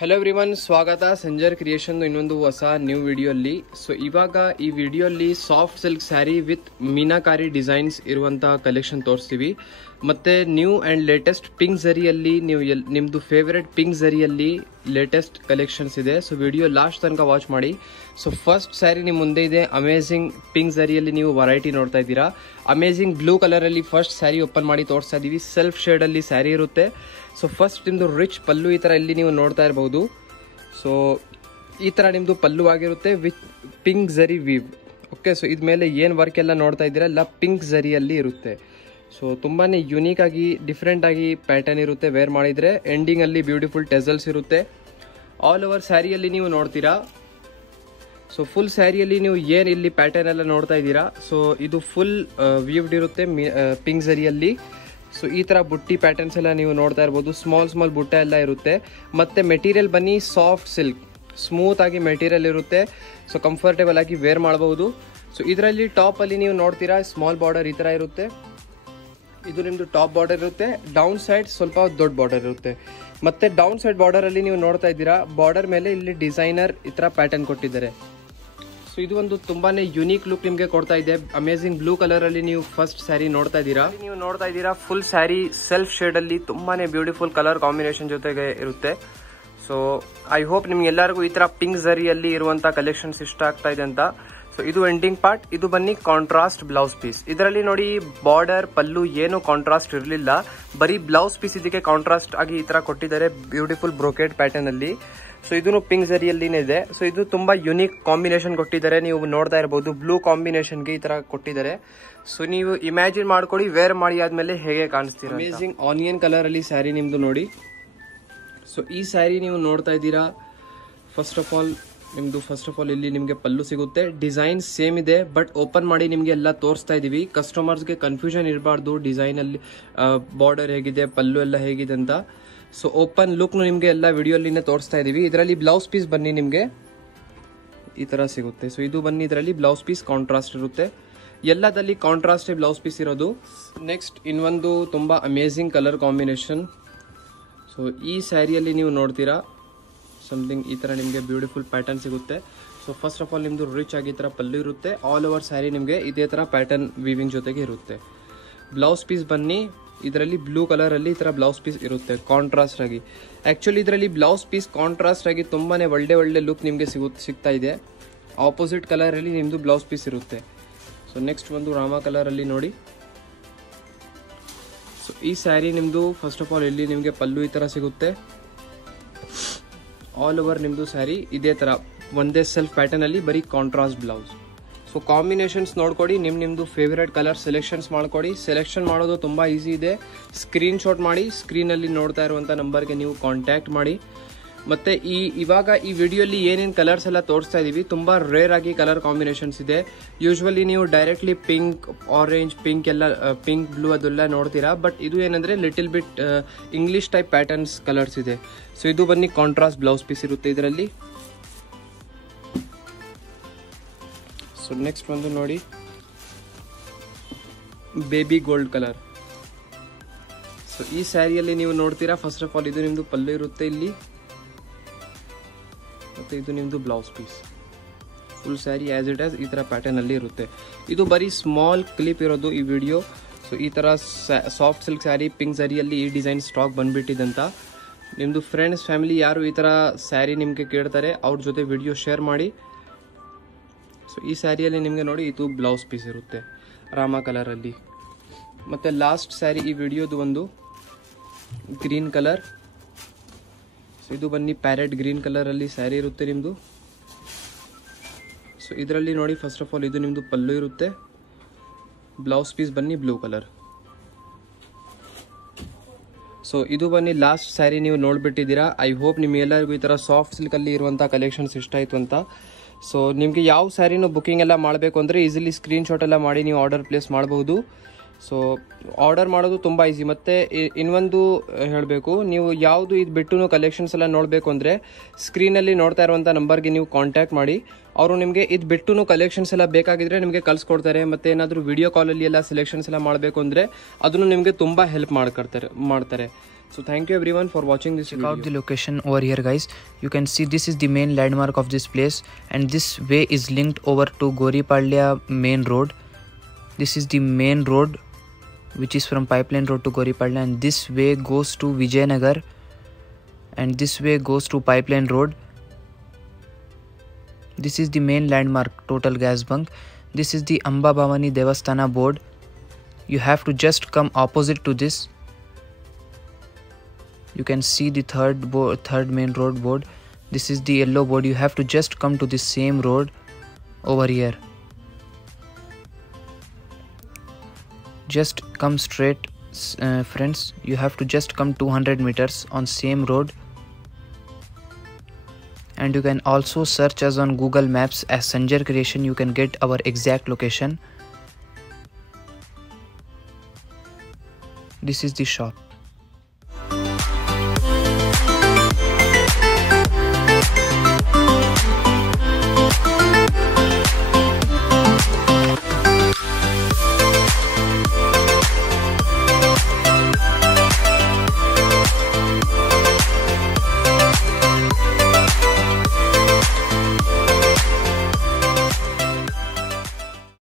Hello everyone, ಸ್ವಾಗತ Sanjar creation ಇನ್ನೊಂದು ಹೊಸ ನ್ಯೂ ವಿಡಿಯೋಲ್ಲಿ. ಸೊ ಇವಾಗ ಈ ವಿಡಿಯೋಲ್ಲಿ soft silk sari with Meenakari designs ಇರುವಂತಹ ಕಲೆಕ್ಷನ್ ತೋರಿಸ್ತೀವಿ. ಮತ್ತೆ ನ್ಯೂ ಅಂಡ್ ಲೇಟೆಸ್ಟ್ ಪಿಂಕ್ ಝರಿಯಲ್ಲಿ ನೀವು ನಿಮ್ದು ಫೇವರೆಟ್ ಪಿಂಕ್ ಝರಿಯಲ್ಲಿ ಲೇಟೆಸ್ಟ್ ಕಲೆಕ್ಷನ್ಸ್ ಇದೆ. ಸೊ ವಿಡಿಯೋ ಲಾಸ್ಟ್ ತನಕ ವಾಚ್ ಮಾಡಿ. ಸೊ ಫಸ್ಟ್ ಸ್ಯಾರಿ ನಿಮ್ಮ ಮುಂದೆ ಇದೆ. ಅಮೇಜಿಂಗ್ ಪಿಂಕ್ ಝರಿಯಲ್ಲಿ ನೀವು ವೆರೈಟಿ ನೋಡ್ತಾ ಇದ್ದೀರಾ. ಅಮೇಜಿಂಗ್ ಬ್ಲೂ ಕಲರ್ ಅಲ್ಲಿ ಫಸ್ಟ್ ಸ್ಯಾರಿ ಓಪನ್ ಮಾಡಿ ತೋರಿಸ್ತಾ ಇದೀವಿ. ಸೆಲ್ಫ್ ಶೇಡ್ ಅಲ್ಲಿ ಸ್ಯಾರಿ ಇರುತ್ತೆ. ಸೊ ಫಸ್ಟ್ ನಿಮ್ದು ರಿಚ್ ಪಲ್ಲು ಈ ತರ ಇಲ್ಲಿ ನೀವು ನೋಡ್ತಾ ಇರಬಹುದು. ಸೊ ಈ ತರ ನಿಮ್ದು ಪಲ್ಲು ಆಗಿರುತ್ತೆ with pink zari weave. Okay, so ಇದ್ಮೇಲೆ ಏನ್ ವರ್ಕ್ ಎಲ್ಲ ನೋಡ್ತಾ ಇದ್ದೀರಾ ಎಲ್ಲ ಪಿಂಕ್ ಝರಿಯಲ್ಲಿ ಇರುತ್ತೆ. ಸೊ ತುಂಬಾನೇ ಯುನೀಕ್ ಆಗಿ ಡಿಫ್ರೆಂಟ್ ಆಗಿ ಪ್ಯಾಟರ್ನ್ ಇರುತ್ತೆ. ವೇರ್ ಮಾಡಿದ್ರೆ ಎಂಡಿಂಗ್ ಅಲ್ಲಿ ಬ್ಯೂಟಿಫುಲ್ ಟೆಸಲ್ಸ್ ಇರುತ್ತೆ. ಆಲ್ ಓವರ್ ಸ್ಯಾರಿಯಲ್ಲಿ ನೀವು ನೋಡ್ತೀರಾ. ಸೊ ಫುಲ್ ಸ್ಯಾರಿಯಲ್ಲಿ ನೀವು ಏನ್ ಇಲ್ಲಿ ಪ್ಯಾಟರ್ನ್ ಎಲ್ಲ ನೋಡ್ತಾ ಇದ್ದೀರಾ. ಸೊ ಇದು ಫುಲ್ ವೀವ್ಡ್ ಇರುತ್ತೆ ಪಿಂಕ್ ಝರಿಯಲ್ಲಿ. ಸೊ ಈ ತರ ಬುಟ್ಟಿ ಪ್ಯಾಟರ್ನ್ಸ್ ಎಲ್ಲ ನೀವು ನೋಡ್ತಾ ಇರಬಹುದು. ಸ್ಮಾಲ್ ಬುಟ್ಟ ಎಲ್ಲ ಇರುತ್ತೆ. ಮತ್ತೆ ಮೆಟೀರಿಯಲ್ ಬನ್ನಿ ಸಾಫ್ಟ್ ಸಿಲ್ಕ್, ಸ್ಮೂತ್ ಆಗಿ ಮೆಟೀರಿಯಲ್ ಇರುತ್ತೆ. ಸೊ ಕಂಫರ್ಟೇಬಲ್ ಆಗಿ ವೇರ್ ಮಾಡಬಹುದು. ಸೊ ಇದರಲ್ಲಿ ಟಾಪ್ ಅಲ್ಲಿ ನೀವು ನೋಡ್ತೀರಾ ಸ್ಮಾಲ್ ಬಾರ್ಡರ್ ಈ ತರ ಇರುತ್ತೆ. ಇದು ನಿಮ್ದು ಟಾಪ್ ಬಾರ್ಡರ್ ಇರುತ್ತೆ. ಡೌನ್ ಸೈಡ್ ಸ್ವಲ್ಪ ದೊಡ್ಡ ಬಾರ್ಡರ್ ಇರುತ್ತೆ. ಮತ್ತೆ ಡೌನ್ ಸೈಡ್ ಬಾರ್ಡರ್ ಅಲ್ಲಿ ನೀವು ನೋಡ್ತಾ ಇದ್ದೀರಾ ಬಾರ್ಡರ್ ಮೇಲೆ ಇಲ್ಲಿ ಡಿಸೈನರ್ ಈ ತರ ಪ್ಯಾಟರ್ನ್ ಕೊಟ್ಟಿದ್ದಾರೆ. ಸೊ ಇದು ಒಂದು ತುಂಬಾನೇ ಯುನೀಕ್ ಲುಕ್ ನಿಮ್ಗೆ ಕೊಡ್ತಾ ಇದೆ. ಅಮೇಜಿಂಗ್ ಬ್ಲೂ ಕಲರ್ ಅಲ್ಲಿ ನೀವು ಫಸ್ಟ್ ಸ್ಯಾರಿ ನೋಡ್ತಾ ಇದ್ದೀರಾ. ಫುಲ್ ಸ್ಯಾರಿ ಸೆಲ್ಫ್ ಶೇಡ್ ಅಲ್ಲಿ ತುಂಬಾನೇ ಬ್ಯೂಟಿಫುಲ್ ಕಲರ್ ಕಾಂಬಿನೇಷನ್ ಜೊತೆಗೆ ಇರುತ್ತೆ. ಸೊ ಐ ಹೋಪ್ ನಿಮ್ಗೆ ಎಲ್ಲರಿಗೂ ಈ ತರ ಪಿಂಕ್ ಝರಿಯಲ್ಲಿ ಇರುವಂತ ಕಲೆಕ್ಷನ್ಸ್ ಇಷ್ಟ ಆಗ್ತಾ ಇದೆ ಅಂತ. ಸೊ ಇದು ಎಂಡಿಂಗ್ ಪಾರ್ಟ್. ಇದು ಬನ್ನಿ ಕಾಂಟ್ರಾಸ್ಟ್ ಬ್ಲೌಸ್ ಪೀಸ್. ಇದರಲ್ಲಿ ನೋಡಿ ಬಾರ್ಡರ್ ಪಲ್ಲು ಏನು ಕಾಂಟ್ರಾಸ್ಟ್ ಇರಲಿಲ್ಲ, ಬರೀ ಬ್ಲೌಸ್ ಪೀಸ್ ಇದಕ್ಕೆ ಕಾಂಟ್ರಾಸ್ಟ್ ಆಗಿ ಈ ತರ ಕೊಟ್ಟಿದ್ದಾರೆ ಬ್ಯೂಟಿಫುಲ್ ಬ್ರೋಕೆಡ್ ಪ್ಯಾಟರ್ನ್ ಅಲ್ಲಿ. ಸೊ ಇದನ್ನು ಪಿಂಕ್ ಝರಿಯಲ್ಲಿನೇ ಇದೆ. ಸೊ ಇದು ತುಂಬಾ ಯುನೀಕ್ ಕಾಂಬಿನೇಷನ್ ಕೊಟ್ಟಿದ್ದಾರೆ. ನೀವು ನೋಡ್ತಾ ಇರಬಹುದು ಬ್ಲೂ ಕಾಂಬಿನೇಷನ್ಗೆ ಈ ತರ ಕೊಟ್ಟಿದ್ದಾರೆ. ಸೊ ನೀವು ಇಮ್ಯಾಜಿನ್ ಮಾಡ್ಕೊಳ್ಳಿ ವೇರ್ ಮಾಡಿ ಆದ್ಮೇಲೆ ಹೇಗೆ ಕಾಣಿಸ್ತೀರಾ. ಅಮೇಜಿಂಗ್ ಆನಿಯನ್ ಕಲರ್ ಅಲ್ಲಿ ಸ್ಯಾರಿ ನಿಮ್ದು ನೋಡಿ. ಸೊ ಈ ಸ್ಯಾರಿ ನೀವು ನೋಡ್ತಾ ಇದ್ದೀರಾ. ಫಸ್ಟ್ ಆಫ್ ಆಲ್ ಇಲ್ಲಿ ನಿಮಗೆ ಪಲ್ಲು ಸಿಗುತ್ತೆ. ಡಿಸೈನ್ ಸೇಮ್ ಇದೆ, ಬಟ್ ಓಪನ್ ಮಾಡಿ ನಿಮಗೆ ಎಲ್ಲ ತೋರಿಸ್ತಾ ಇದೀವಿ. ಕಸ್ಟಮರ್ಸ್ಗೆ ಕನ್ಫ್ಯೂಷನ್ ಇರಬಾರ್ದು ಡಿಸೈನ್ ಅಲ್ಲಿ ಬಾರ್ಡರ್ ಹೇಗಿದೆ ಪಲ್ಲು ಎಲ್ಲ ಹೇಗಿದೆ ಅಂತ. ಸೊ ಓಪನ್ ಲುಕ್ ನಿಮ್ಗೆ ಎಲ್ಲ ವಿಡಿಯೋಲಿನೇ ತೋರಿಸ್ತಾ ಇದೀವಿ. ಇದರಲ್ಲಿ ಬ್ಲೌಸ್ ಪೀಸ್ ಬನ್ನಿ ನಿಮ್ಗೆ ಈ ತರ ಸಿಗುತ್ತೆ. ಸೊ ಇದು ಬನ್ನಿ ಇದರಲ್ಲಿ ಬ್ಲೌಸ್ ಪೀಸ್ ಕಾಂಟ್ರಾಸ್ಟ್ ಇರುತ್ತೆ. ಎಲ್ಲದಲ್ಲಿ ಕಾಂಟ್ರಾಸ್ಟ್ ಬ್ಲೌಸ್ ಪೀಸ್ ಇರೋದು. ನೆಕ್ಸ್ಟ್ ಇನ್ನೊಂದು ತುಂಬಾ ಅಮೇಜಿಂಗ್ ಕಲರ್ ಕಾಂಬಿನೇಷನ್. ಸೊ ಈ ಸ್ಯಾರಿಯಲ್ಲಿ ನೀವು ನೋಡ್ತೀರಾ ಸಮಥಿಂಗ್ ಈ ತರ ನಿಮಗೆ ಬ್ಯೂಟಿಫುಲ್ ಪ್ಯಾಟರ್ನ್ ಸಿಗುತ್ತೆ. ಸೊ ಫಸ್ಟ್ ಆಫ್ ಆಲ್ ನಿಮ್ದು ರಿಚ್ ಆಗಿ ಈ ತರ ಪಲ್ಲು ಇರುತ್ತೆ. ಆಲ್ ಓವರ್ ಸ್ಯಾರಿ ನಿಮಗೆ ಇದೇ ತರ ಪ್ಯಾಟರ್ನ್ ವೀವಿಂಗ್ ಜೊತೆಗೆ ಇರುತ್ತೆ. ಬ್ಲೌಸ್ ಪೀಸ್ ಬನ್ನಿ ಇದರಲ್ಲಿ ಬ್ಲೂ ಕಲರ್ ಅಲ್ಲಿ ಈ ತರ ಬ್ಲೌಸ್ ಪೀಸ್ ಇರುತ್ತೆ ಕಾಂಟ್ರಾಸ್ಟ್ ಆಗಿ. ಆಕ್ಚುಲಿ ಇದರಲ್ಲಿ ಬ್ಲೌಸ್ ಪೀಸ್ ಕಾಂಟ್ರಾಸ್ಟ್ ಆಗಿ ತುಂಬಾನೇ ಒಳ್ಳೆ ಲುಕ್ ನಿಮಗೆ ಸಿಗ್ತಾ ಇದೆ. ಆಪೋಸಿಟ್ ಕಲರ್ ಅಲ್ಲಿ ನಿಮ್ದು ಬ್ಲೌಸ್ ಪೀಸ್ ಇರುತ್ತೆ. ಸೊ ನೆಕ್ಸ್ಟ್ ಒಂದು ರಾಮ ಕಲರ್ ಅಲ್ಲಿ ನೋಡಿ. ಸೊ ಈ ಸ್ಯಾರಿ ನಿಮ್ದು ಫಸ್ಟ್ ಆಫ್ ಆಲ್ ಇಲ್ಲಿ ನಿಮಗೆ ಪಲ್ಲು ಈ ತರ ಸಿಗುತ್ತೆ. ಆಲ್ ಓವರ್ ನಿಮ್ದು ಸ್ಯಾರಿ ಇದೇ ತರ ಒಂದೇ ಸೆಲ್ಫ್ ಪ್ಯಾಟರ್ನ್ ಅಲ್ಲಿ ಬರೀ ಕಾಂಟ್ರಾಸ್ಟ್ ಬ್ಲೌಸ್. ಸೊ ಕಾಂಬಿನೇಷನ್ಸ್ ನೋಡ್ಕೊಡಿ. ನಿಮ್ದು ಫೇವರೇಟ್ ಕಲರ್ ಸೆಲೆಕ್ಷನ್ಸ್ ಮಾಡ್ಕೊಡಿ. ಸೆಲೆಕ್ಷನ್ ಮಾಡೋದು ತುಂಬಾ ಈಸಿ ಇದೆ. ಸ್ಕ್ರೀನ್ ಶಾಟ್ ಮಾಡಿ ಸ್ಕ್ರೀನ್ ಅಲ್ಲಿ ನೋಡ್ತಾ ಇರುವಂತ ನಂಬರ್ಗೆ ನೀವು ಕಾಂಟ್ಯಾಕ್ಟ್ ಮಾಡಿ. ಮತ್ತೆ ಇವಾಗ ಈ ವಿಡಿಯೋಲಿ ಏನೇನು ಕಲರ್ಸ್ ಎಲ್ಲ ತೋರಿಸ್ತಾ ಇದೀವಿ ತುಂಬಾ ರೇರ್ ಆಗಿ ಕಲರ್ ಕಾಂಬಿನೇಷನ್ಸ್ ಇದೆ. ಯೂಶುವಲಿ ನೀವು directly pink, orange, pink blue ಅದೆಲ್ಲ ನೋಡ್ತೀರಾ. ಬಟ್ ಇದು ಏನಂದ್ರೆ little bit English type patterns colours ಇದೆ. ಸೊ ಇದು ಬನ್ನಿ ಕಾಂಟ್ರಾಸ್ಟ್ ಬ್ಲೌಸ್ ಪೀಸ್ ಇರುತ್ತೆ ಇದರಲ್ಲಿ. ಸೊ ನೆಕ್ಸ್ಟ್ ಒಂದು ನೋಡಿ ಬೇಬಿ ಗೋಲ್ಡ್ ಕಲರ್. ಸೊ ಈ ಸ್ಯಾರಿಯಲ್ಲಿ ನೀವು ನೋಡ್ತೀರಾ ಫಸ್ಟ್ ಆಫ್ ಆಲ್ ಇದು ನಿಮ್ದು ಪಲ್ಲು ಇರುತ್ತೆ ಇಲ್ಲಿ. ಮತ್ತೆ ಇದು ನಿಮ್ದು blouse piece. Full sari as it as ಈ ತರ ಪ್ಯಾಟರ್ನ್ ಅಲ್ಲಿ ಇರುತ್ತೆ. ಇದು ಬರೀ ಸ್ಮಾಲ್ ಕ್ಲಿಪ್ ಇರೋದು ಈ ವಿಡಿಯೋ. ಸೊ ಈ ತರ ಸಾಫ್ಟ್ ಸಿಲ್ಕ್ ಸ್ಯಾರಿ ಪಿಂಕ್ ಸ್ಯಾರಿಯಲ್ಲಿ ಈ ಡಿಸೈನ್ ಸ್ಟಾಕ್ ಬಂದ್ಬಿಟ್ಟಿದಂತ. ನಿಮ್ದು ಫ್ರೆಂಡ್ಸ್ ಫ್ಯಾಮಿಲಿ ಯಾರು ಈ ತರ ಸ್ಯಾರಿ ನಿಮ್ಗೆ ಕೇಳ್ತಾರೆ ಅವ್ರ ಜೊತೆ ವಿಡಿಯೋ ಶೇರ್ ಮಾಡಿ. ಸೊ ಈ ಸ್ಯಾರಿಯಲ್ಲಿ ನಿಮ್ಗೆ ನೋಡಿ ಇದು ಬ್ಲೌಸ್ ಪೀಸ್ ಇರುತ್ತೆ ರಾಮ ಕಲರ್ ಅಲ್ಲಿ. ಮತ್ತೆ ಲಾಸ್ಟ್ ಸ್ಯಾರಿ ಈ ವಿಡಿಯೋದು ಒಂದು ಗ್ರೀನ್ ಕಲರ್. ಸೊ ಇದು ಬನ್ನಿ ಪ್ಯಾರೆಟ್ ಗ್ರೀನ್ ಕಲರ್ ಅಲ್ಲಿ ಸ್ಯಾರಿ ಇರುತ್ತೆ ನಿಮ್ದು. ಸೊ ಇದರಲ್ಲಿ ನೋಡಿ ಫಸ್ಟ್ ಆಫ್ ಆಲ್ ಇದು ನಿಮ್ದು ಪಲ್ಲು ಇರುತ್ತೆ. ಬ್ಲೌಸ್ ಪೀಸ್ ಬನ್ನಿ ಬ್ಲೂ ಕಲರ್. ಸೊ ಇದು ಬನ್ನಿ ಲಾಸ್ಟ್ ಸ್ಯಾರಿ ನೀವು ನೋಡ್ಬಿಟ್ಟಿದ್ದೀರಾ. ಐ ಹೋಪ್ ನಿಮ್ಗೆಲ್ಲರಿಗೂ ಈ ತರ ಸಾಫ್ಟ್ ಸಿಲ್ಕ್ ಅಲ್ಲಿ ಇರುವಂತ ಕಲೆಕ್ಷನ್ಸ್ ಇಷ್ಟ ಆಯ್ತು ಅಂತ. ಸೊ ನಿಮಗೆ ಯಾವ ಸ್ಯಾರಿನೂ ಬುಕಿಂಗ್ ಎಲ್ಲ ಮಾಡಬೇಕು ಅಂದರೆ ಈಸಿಲಿ ಸ್ಕ್ರೀನ್ ಶಾಟ್ ಎಲ್ಲ ಮಾಡಿ ನೀವು ಆರ್ಡರ್ ಪ್ಲೇಸ್ ಮಾಡಬಹುದು. ಸೊ ಆರ್ಡರ್ ಮಾಡೋದು ತುಂಬ ಈಸಿ. ಮತ್ತು ಇನ್ನೊಂದು ಹೇಳಬೇಕು, ನೀವು ಯಾವುದು ಇದು ಬಿಟ್ಟು ಕಲೆಕ್ಷನ್ಸ್ ಎಲ್ಲ ನೋಡಬೇಕು ಅಂದರೆ ಸ್ಕ್ರೀನಲ್ಲಿ ನೋಡ್ತಾ ಇರುವಂಥ ನಂಬರ್ಗೆ ನೀವು ಕಾಂಟ್ಯಾಕ್ಟ್ ಮಾಡಿ. ಅವರು ನಿಮಗೆ ಇದು ಬಿಟ್ಟು ಕಲೆಕ್ಷನ್ಸ್ ಎಲ್ಲ ಬೇಕಾಗಿದ್ರೆ ನಿಮಗೆ ಕಳಿಸ್ಕೊಡ್ತಾರೆ. ಮತ್ತು ಏನಾದರೂ ವಿಡಿಯೋ ಕಾಲಲ್ಲಿ ಎಲ್ಲ ಸೆಲೆಕ್ಷನ್ಸ್ ಎಲ್ಲ ಮಾಡಬೇಕು ಅಂದರೆ ಅದನ್ನು ನಿಮಗೆ ತುಂಬ ಹೆಲ್ಪ್ ಮಾಡ್ತಾರೆ. So thank you everyone for watching this Check video. out the location over here, guys. You can see this is the main landmark of this place, and this way is linked over to Goripalya main road. This is the main road which is from Pipeline Road to Goripalya, and this way goes to Vijayanagar, and this way goes to Pipeline Road. This is the main landmark, Total Gas Bunk. This is the Amba Bhavani Devasthana board. You have to just come opposite to this. You can see the third main road board. This is the yellow board. You have to just come to the same road over here. Just come straight, friends. You have to just come 200 meters on same road. And you can also search us on Google Maps as Sanjay Creation. You can get our exact location. This is the shop.